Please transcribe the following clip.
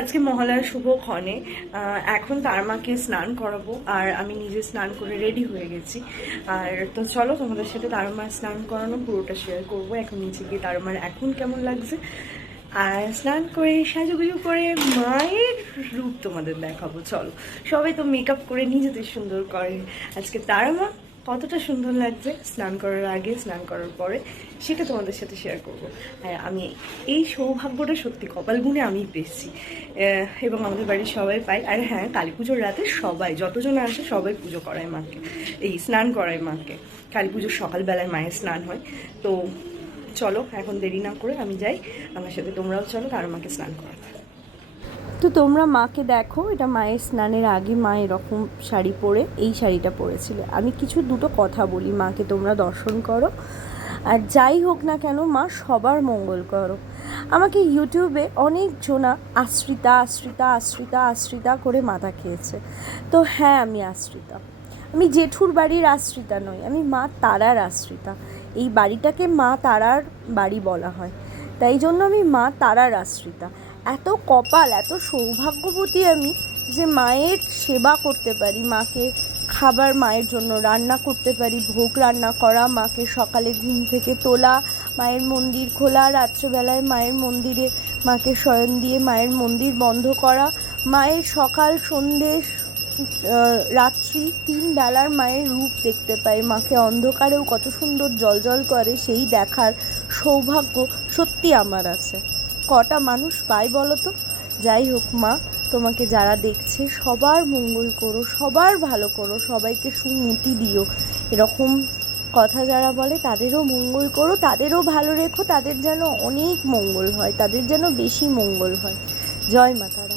আজকে মহালয়ার শুভক্ষণে এখন তার মাকে স্নান করাবো, আর আমি নিজে স্নান করে রেডি হয়ে গেছি। আর তো চলো তোমাদের সাথে তার মার স্নান করানো পুরোটা শেয়ার করবো। এখন নিচে গিয়ে তার মার এখন কেমন লাগছে আর স্নান করে সাজুগুজু করে মায়ের রূপ তোমাদের দেখাবো। চলো, সবাই তো মেকআপ করে নিজেদের সুন্দর করে, আজকে তার মা কতটা সুন্দর লাগছে স্নান করার আগে স্নান করার পরে সেটা তোমাদের সাথে শেয়ার করবো। আর আমি এই সৌভাগ্যটা সত্যি কপাল গুণে আমি পেয়েছি, এবং আমাদের বাড়ির সবাই পাই। আর হ্যাঁ, কালী পুজোর রাতে সবাই যতজন আসে সবাই পুজো করায় মাকে, এই স্নান করায় মাকে। কালী পুজোর সকালবেলায় মায়ের স্নান হয়। তো চলো এখন দেরি না করে আমি যাই, আমার সাথে তোমরাও চলো তার মাকে স্নান করাতে। তো তোমরা মাকে দেখো, এটা মায়ের স্নানের আগে মা এরকম শাড়ি পরে এই শাড়িটা পরেছিল। আমি কিছু দুটো কথা বলি, মাকে তোমরা দর্শন করো। আর যাই হোক না কেন, মা সবার মঙ্গল করো। আমাকে ইউটিউবে অনেকজনা আশ্রিতা আশ্রিতা আশ্রিতা আশ্রিতা করে মাথা খেয়েছে। তো হ্যাঁ, আমি আশ্রিতা। আমি জেঠুর বাড়ির আশ্রিতা নই, আমি মা তারার আশ্রিতা। এই বাড়িটাকে মা তারার বাড়ি বলা হয়, তাই জন্য আমি মা তারার আশ্রিতা। এত কপাল, এত সৌভাগ্যবতী আমি যে মায়ের সেবা করতে পারি, মাকে খাবার মায়ের জন্য রান্না করতে পারি, ভোগ রান্না করা, মাকে সকালে ঘুম থেকে তোলা, মায়ের মন্দির খোলা, রাত্রেবেলায় মায়ের মন্দিরে মাকে শয়ন দিয়ে মায়ের মন্দির বন্ধ করা, মায়ের সকাল সন্ধ্যে রাত্রি 3 বেলার মায়ের রূপ দেখতে পাই, মাকে অন্ধকারেও কত সুন্দর জ্বলজ্বল করে সেই দেখার সৌভাগ্য সত্যি আমার আছে। কটা মানুষ পায় বলো তো? যাই হোক মা, তোমাকে যারা দেখছে সবার মঙ্গল করো, সবার ভালো করো, সবাইকে সুমতি দিও। এরকম কথা যারা বলে তাদেরও মঙ্গল করো, তাদেরও ভালো রেখো, তাদের যেন অনেক মঙ্গল হয়, তাদের যেন বেশি মঙ্গল হয়। জয় মা তারা।